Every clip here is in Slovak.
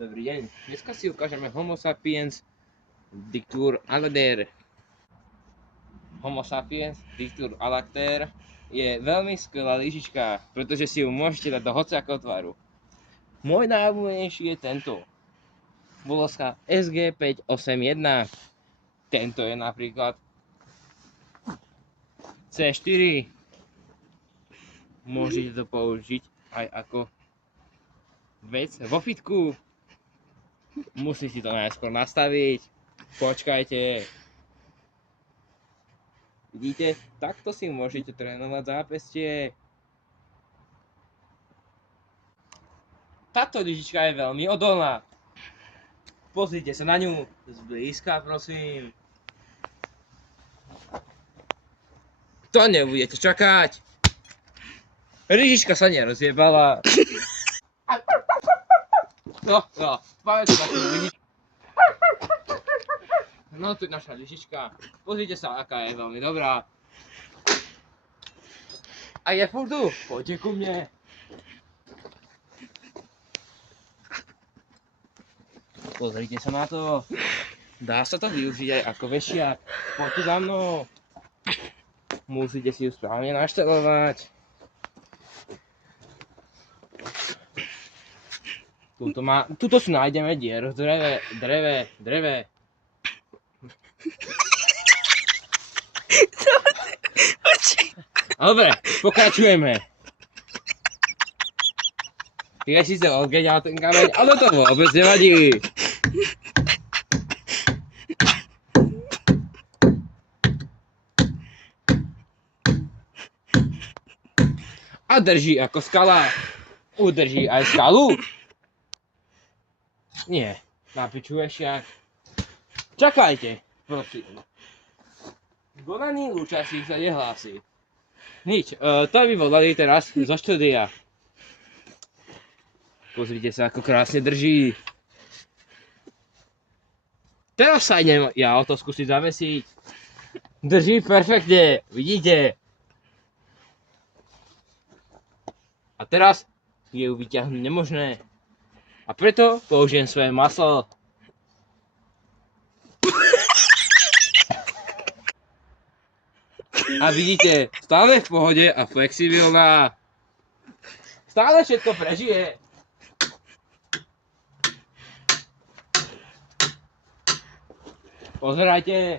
Dobrý deň, dneska si ukážeme Homo sapiens Dictur Alater. Homo sapiens Dictur Alater je veľmi skvelá lyžička, pretože si ju môžete dať do hociakého tvaru. Môj najobľúbenejší je tento. Voloska SG581. Tento je napríklad C4. Môžete to použiť aj ako vec vo fitku. Musíte si to najskôr nastaviť. Počkajte. Vidíte? Takto si môžete trénovať zápestie. Táto lyžička je veľmi odolná. Pozrite sa na ňu zblízka, prosím. To nebudete čakať. Lyžička sa nerozjebala. No, máme tu takú lyžičku. No, tu je naša lyžička. Pozrite sa, aká je veľmi dobrá. A je furt tu. Poďte ku mne. Pozrite sa na to. Dá sa to využiť aj ako vešiak. Poďte za mnou. Musíte si ju správne naštelovať. Tuto si nájdeme dier v dreve. Dobre, pokračujeme. Je síce odgeďal ten kameň, ale to vôbec nevadí. A drží ako skala. Udrží aj skalu? Nie, na piču vešiak. Čakajte, prosím. Gonaný účastník sa nehlási. Nič, to by volali teraz zo štúdia. Pozrite sa, ako krásne drží. Teraz sa idem ja o to skúsiť zavesiť. Drží perfektne, vidíte? A teraz je ju vyťahnuť nemožné. A preto použijem svoje maslo. A vidíte, stále v pohode a flexibilná. Stále všetko prežije. Pozerajte.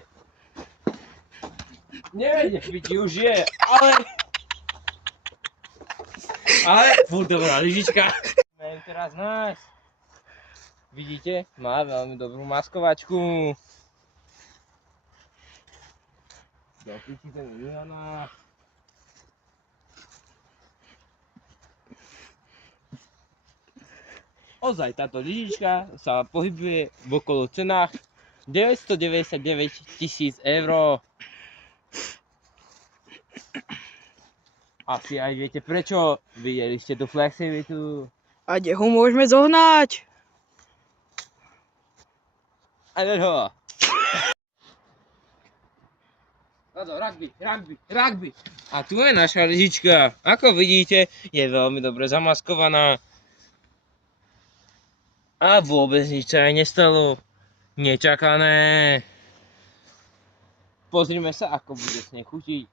Neviem, či už je, ale furt dobrá lyžička. Idem teraz nájsť. Vidíte, má veľmi dobrú maskovačku. Dopíči ten Iliana. Ozaj, táto lyžička sa pohybuje v okolo cenách 999 000 eur. Asi aj viete prečo. Videli ste tú flexibilitu. A kde ho môžeme zohnať? A ho. Rugby. A tu je naša lyžička. Ako vidíte, je veľmi dobre zamaskovaná. A vôbec nič sa aj nestalo. Nečakané. Pozrime sa, ako bude s nej chutiť.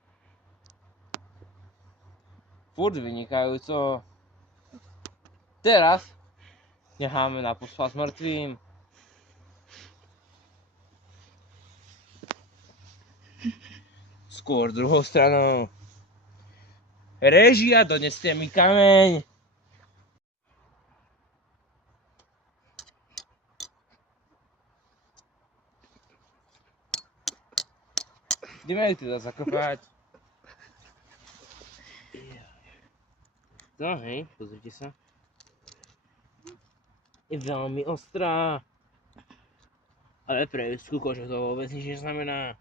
Furt vynikajúco. Teraz necháme na pospas mŕtvým. Skôr druhou stranou. Réžia, doneste mi kameň. Ideme ju teda zakopať. No hej, pozrite sa. Je veľmi ostrá. Ale pre ľudskú kožu to vôbec nič neznamená.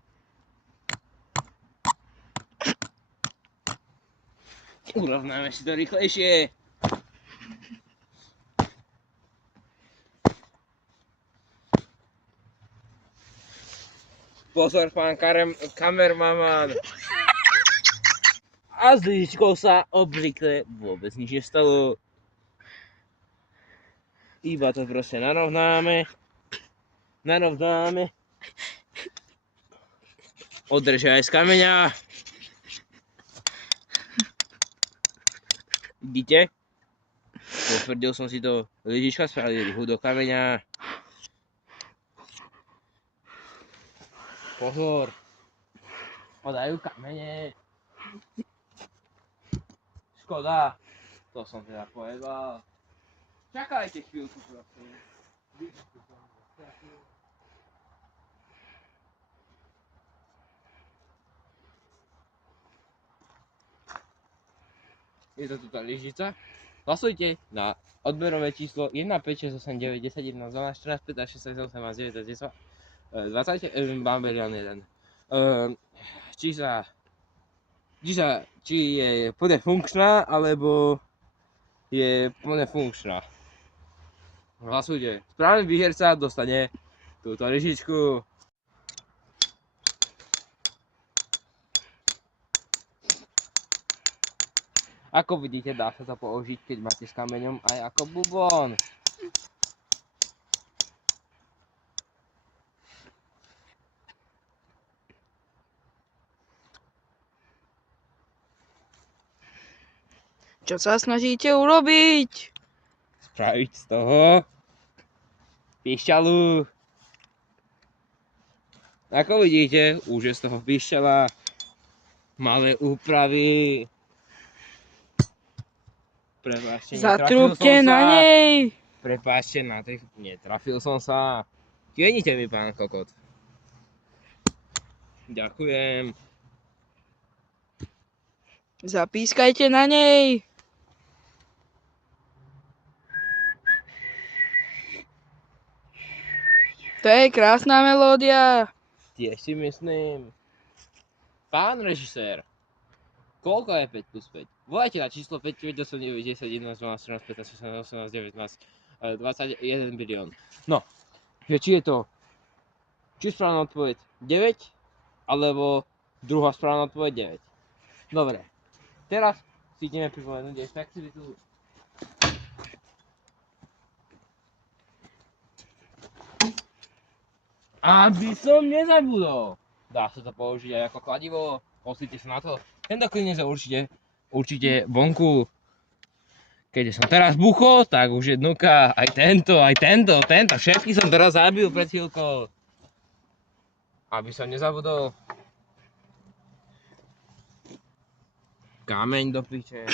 Urovnáme si to rýchlejšie. Pozor, pán kamerman. A s lyžičkou sa obvykle vôbec nič nestalo. Iba to proste narovnáme. Održia aj z kameňa. Vidíte? Potvrdil som si to. Lyžička spravili rychu do kameňa. Pozor. Padajú kamene. Škoda. To som teda povedal. Čakajte chvíľku, prosím. Je to tu tá lyžica. Hlasujte na odberové číslo 1, 5, 6, 8, 9, 10, 11, 12, 14, 15, 16, 17, 18, 19, 20, Bambelion 1. Čísla, či je plne funkčná, alebo je plne funkčná. Hlasujte. Správny výherca dostane túto lyžičku. Ako vidíte, dá sa to použiť, keď máte s kameňom aj ako bubon. Čo sa snažíte urobiť? Spraviť z toho pišťalu. Ako vidíte, už je z toho pišťala. Malé úpravy. Prepáčte, Zatrúbte na nej. Prepáčte, netrafil som sa. Kienite mi, pán kokot. Ďakujem. Zapískajte na nej. To je krásna melódia. Tiež si myslím. Pán režisér, koľko je 5 plus 5? Volajte na číslo 5, 9, 8, 9, 10, 11, 12, 13, 15, 16, 18, 19, 21 bilión. No, že či je to správna odpoveď 9, alebo druhá správna odpoveď 9. Dobre, teraz si ideme pripomenúť efektivitu. Aby som nezabudol. Dá sa to použiť aj ako kladivo. Pozrite sa na to. Tento klinec je určite vonku. Keďže som teraz buchol, tak už je dnuka. Aj tento. Všetky som teraz zabil pred chvíľkou. Aby som nezabudol. Kameň do piče.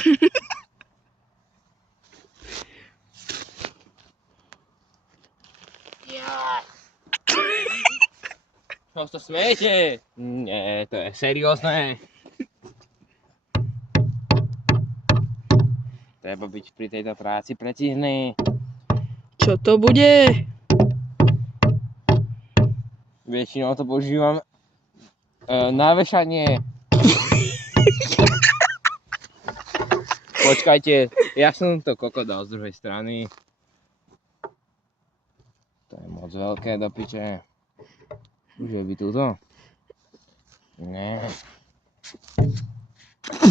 Čo sa smejete? Nie, to je seriózne. Treba byť pri tejto práci precízny. Čo to bude? Väčšinou to používam na vešanie. Počkajte, ja som to koko dal z druhej strany. To je moc veľké do piče. Už je by túto? Nie.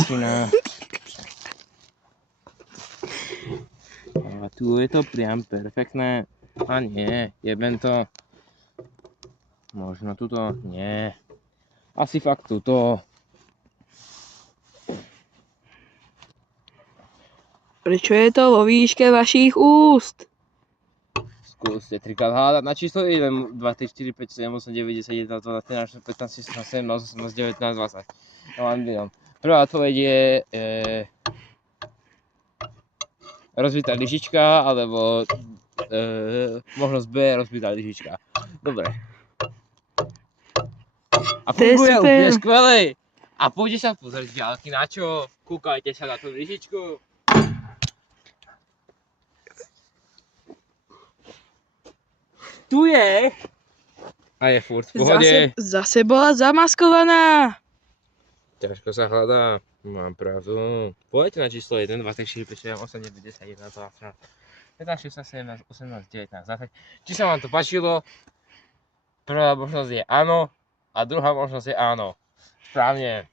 Čina. A tu je to priam perfektné. A nie, jebem to. Možno tuto, nie. Asi fakt tuto. Prečo je to vo výške vašich úst? Skúste trikrát hádať na číslo 1, 2, 3, 4, 5, 7, 8, 9, 10, 11, 12, 13, 15, 16, 17, 18, 19, 20. Prvá odpoveď je rozbitá lyžička, alebo možnosť B, rozbitá lyžička. Dobre. A funguje úplne skvelé. A poďte sa pozrieť ďalky na čo. Kúkajte sa na tú lyžičku. Tu je. A je furt v pohode. Zase bola zamaskovaná. Ťažko sa hľadá. Mám pravdu. Poďte na číslo 1, 2, 3, 4, 5, 6, 8, 9, 10, 11, 12, 13, 15, 16, 17, 18, 19, 20. Či sa vám to páčilo? Prvá možnosť je áno a druhá možnosť je áno. Správne.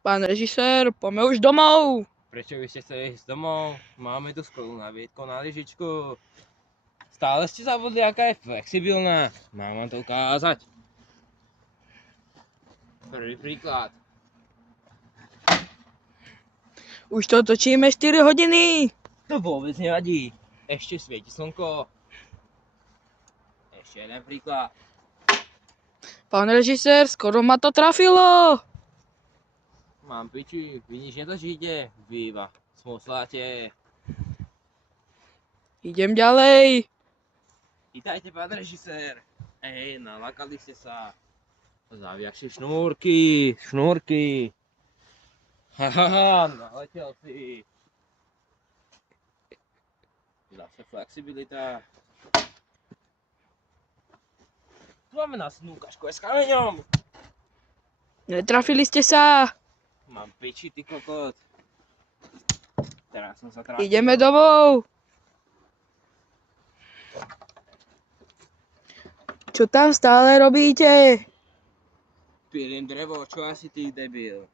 Pán režisér, poďme už domov. Prečo by ste chceli ísť domov? Máme tu skvelú nabídku na lyžičku. Stále ste zabudli, aká je flexibilná. Mám vám to ukázať. Prvý príklad. Už to točíme 4 hodiny. To vôbec nevadí. Ešte svieti slnko. Ešte jeden príklad. Pán režisér, skoro ma to trafilo. Mám piči, vy nič nedožijete. Vy iba smosláte. Idem ďalej. Vítajte, pán režisér. Nalakali ste sa. Zaviažte šnúrky. Hahaha, naletel si. Zase flexibilita. Tu máme následnú ukážku aj s kameňom. Netrafili ste sa. Mám piči, ty kokot. Teraz som sa trafil. Ideme domov. Čo tam stále robíte? Pilím drevo, čo asi ty debil?